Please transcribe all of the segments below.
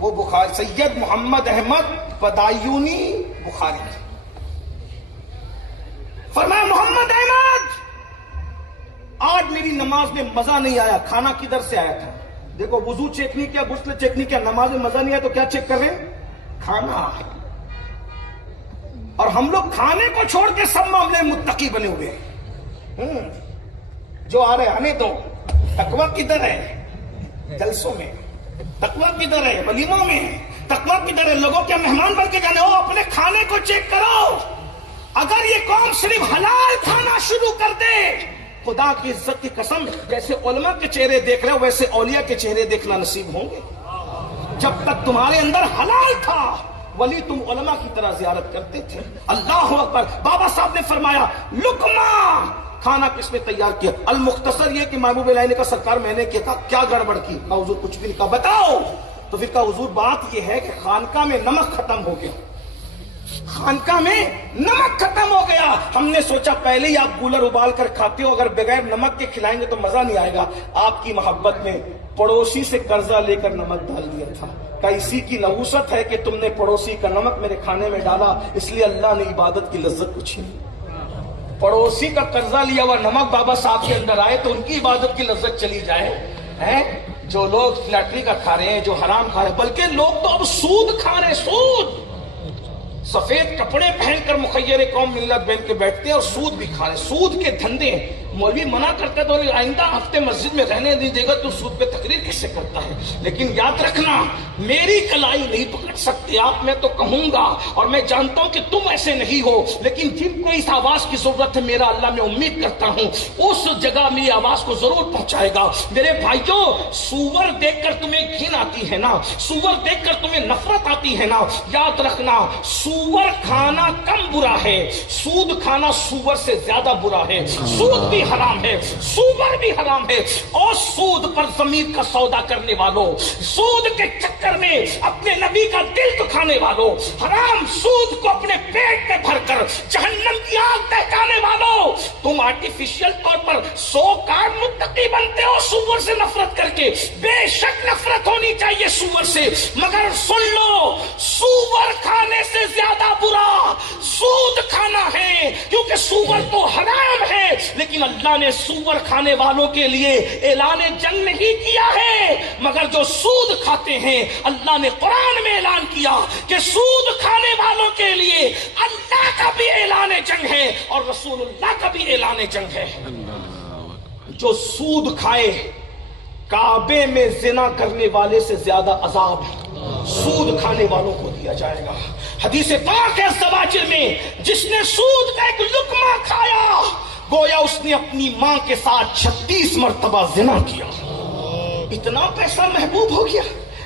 وہ بخاری سید محمد احمد بدایونی بخاری فرمایا محمد احمد آج میری نماز میں مزہ نہیں آیا. کھانا کدھر سے آیا تھا؟ دیکھو وضو چیک نہیں کیا, غسل چیک نہیں کیا, نماز میں مزہ نہیں آیا تو کیا چیک کر رہے ہیں؟ کھانا. اور ہم لوگ کھانے کو چھوڑ کے سب معاملے متقی بنے ہوئے ہیں. جو آ رہے آنے دو. تقویٰ کدھر ہے؟ جلسوں میں. تقویٰ کدھر ہے؟ ولیموں میں. تقویٰ کدھر ہے؟ لوگوں کے مہمان بن کے جانے ہو. اپنے کھانے کو چیک کرو. اگر یہ قوم صرف حلال کھانا شروع کر دے, خدا کی عزت کی قسم, جیسے علماء کے چہرے دیکھ رہے ہو ویسے اولیاء کے چہرے دیکھنا نصیب ہوں گے. جب تک تمہارے اندر حلال تھا ولی تم علماء کی طرح زیارت کرتے تھے. اللہ اکبر. بابا صاحب نے فرمایا لقمہ کھانا کس نے تیار کیا؟ المختصر یہ کہ محبوب الہی نے کہا سرکار میں نے کیا. کیا گڑبڑ کی؟ کہا حضور کچھ بھی نہیں. کہا بتاؤ. تو پھر کہا حضور بات یہ ہے کہ خانقاہ میں نمک ختم ہو گیا. خانقاہ میں نمک ختم ہو گیا. ہم نے سوچا پہلے ہی آپ کولر ابال کر کھاتے ہو, اگر بغیر نمک کے کھلائیں گے تو مزہ نہیں آئے گا. آپ کی محبت میں پڑوسی سے قرضہ لے کر نمک ڈال دیا تھا. کہ اسی کی نحوست ہے کہ تم نے پڑوسی کا نمک میرے کھانے میں ڈالا, اس لیے اللہ نے عبادت کی لذت کو چھینی. پڑوسی کا قرضہ لیا ہوا نمک بابا صاحب کے اندر آئے تو ان کی عبادت کی لذت چلی جائے. جو لوگ فلیٹری کا کھا رہے ہیں, جو حرام کھا رہے ہیں, بلکہ لوگ تو اب سود کھا رہے ہیں. سود. سفید کپڑے پہن کر مخیر قوم ملت بن کے بیٹھتے ہیں اور سود بھی کھا رہے ہیں. سود کے دھندے. مولوی منع کرتا ہے تو آئندہ ہفتے مسجد میں رہنے نہیں دے گا تو سود پہ تقریر کیسے کرتا ہے. لیکن یاد رکھنا میری کلائی نہیں پکڑ سکتے آپ. میں تو کہوں گا اور میں جانتا ہوں کہ تم ایسے نہیں ہو, لیکن جن کو اس آواز کی ضرورت ہے میرا اللہ میں امید کرتا ہوں اس جگہ میری آواز کو ضرور پہنچائے گا. میرے بھائیوں سور دیکھ کر تمہیں گھن آتی ہے نا, سور دیکھ کر تمہیں نفرت آتی ہے نا, یاد رکھنا سور کھانا کم برا ہے, سود کھانا سور سے زیادہ برا ہے. سود بھی حرام ہے, سور بھی حرام ہے. اور سود پر ضمیر کا سودا کرنے والوں, سود کے چکر میں اپنے نبی کا دل دکھانے والوں, حرام سود کو اپنے پیٹ میں بھر کر جہنم کی آگ دہکانے والوں, تم آرٹیفیشل طور پر 100 کارڈ متقی بنتے ہو سور سے نفرت کر کے. بے شک نفرت ہونی چاہیے سور سے, مگر سن لو سور کھانے سے زیادہ برا سود کھانا ہے, کیونکہ سور تو حرام ہے. لیکن اللہ نے سور کھانے والوں کے لیے اعلان جنگ نہیں کیا ہے, مگر جو سود کھاتے ہیں اللہ نے قرآن میں اعلان کیا کہ سود کھانے والوں کے لیے اللہ کا بھی اعلان جنگ ہے اور رسول اللہ کا بھی اعلان جنگ ہے. جو سود کھائے کعبے میں زنا کرنے والے سے زیادہ عذاب سود کھانے والوں کو دیا جائے گا. حدیث پاک ہے زواجر میں, جس نے سود کا ایک لقمہ کھایا گویا اس نے اپنی ماں کے ساتھ 36 مرتبہ زنا کیا. اتنا پیسہ محبوب ہو گیا,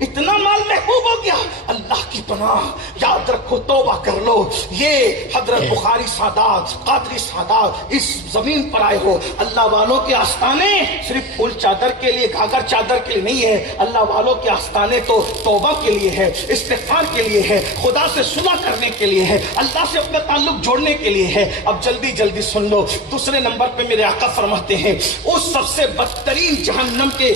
اتنا مال محبوب ہو گیا. اللہ کی پناہ یاد رکھو, توبہ کر لو. یہ حضرت بخاری سادات, قادری سادات اس زمین پر آئے ہو. اللہ والوں کے آستانے صرف پھول چادر کے لیے, گھاگھر چادر کے لیے نہیں ہے. اللہ والوں کے آستانے تو توبہ کے لیے ہے, استغفار کے لیے ہے, خدا سے صلح کرنے کے لیے ہے, اللہ سے اپنا تعلق جوڑنے کے لیے ہے. اب جلدی جلدی سن لو. دوسرے نمبر پہ میرے آقا فرماتے ہیں اس سب سے بدترین جہنم کے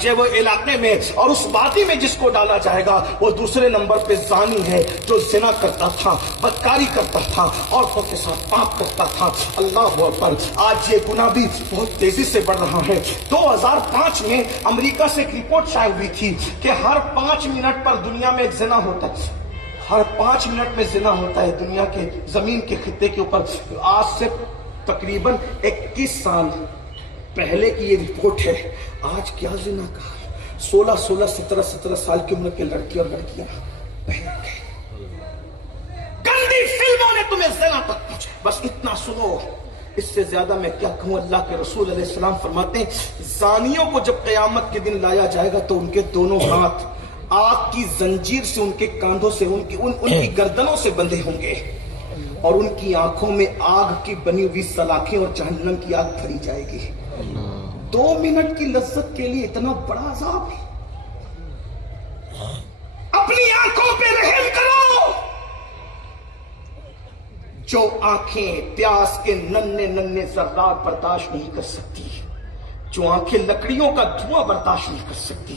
جو علاقے میں اور اس وادی میں جس کو ڈالا جائے گا وہ دوسرے نمبر پہ زانی ہے, جو زنا کرتا تھا, بدکاری کرتا تھا, عورتوں کے ساتھ پاپ کرتا تھا. اللہ اکبر. آج یہ گناہ بھی بہت تیزی سے بڑھ رہا ہے. 2005 میں امریکہ سے ایک رپورٹ شائع ہوئی تھی کہ ہر 5 منٹ پر دنیا میں ایک زنا ہوتا ہے. ہر 5 منٹ میں زنا ہوتا ہے دنیا کے زمین کے خطے کے اوپر. آج سے تقریباً 21 سال پہلے کی یہ رپورٹ ہے. آج کیا زنا کا 16 17 سال کی عمر کے لڑکی اور لڑکیاں گندی فلموں نے تمہیں زنا تک پہنچا. بس اتنا سنو, اس سے زیادہ میں کیا کہوں. اللہ کے رسول علیہ السلام فرماتے ہیں زانیوں کو جب قیامت کے دن لایا جائے گا تو ان کے دونوں ہاتھ آگ کی زنجیر سے ان کے کاندھوں سے ان کی گردنوں سے بندھے ہوں گے اور ان کی آنکھوں میں آگ کی بنی ہوئی سلاخیں اور جہنم کی آگ بھری جائے گی. 2 منٹ کی لذت کے لیے اتنا بڑا عذاب. اپنی آنکھوں پہ رحم کرو. جو آنکھیں پیاس کے ننھے ذرات برداشت نہیں کر سکتی, جو آنکھیں لکڑیوں کا دھواں برداشت نہیں کر سکتی,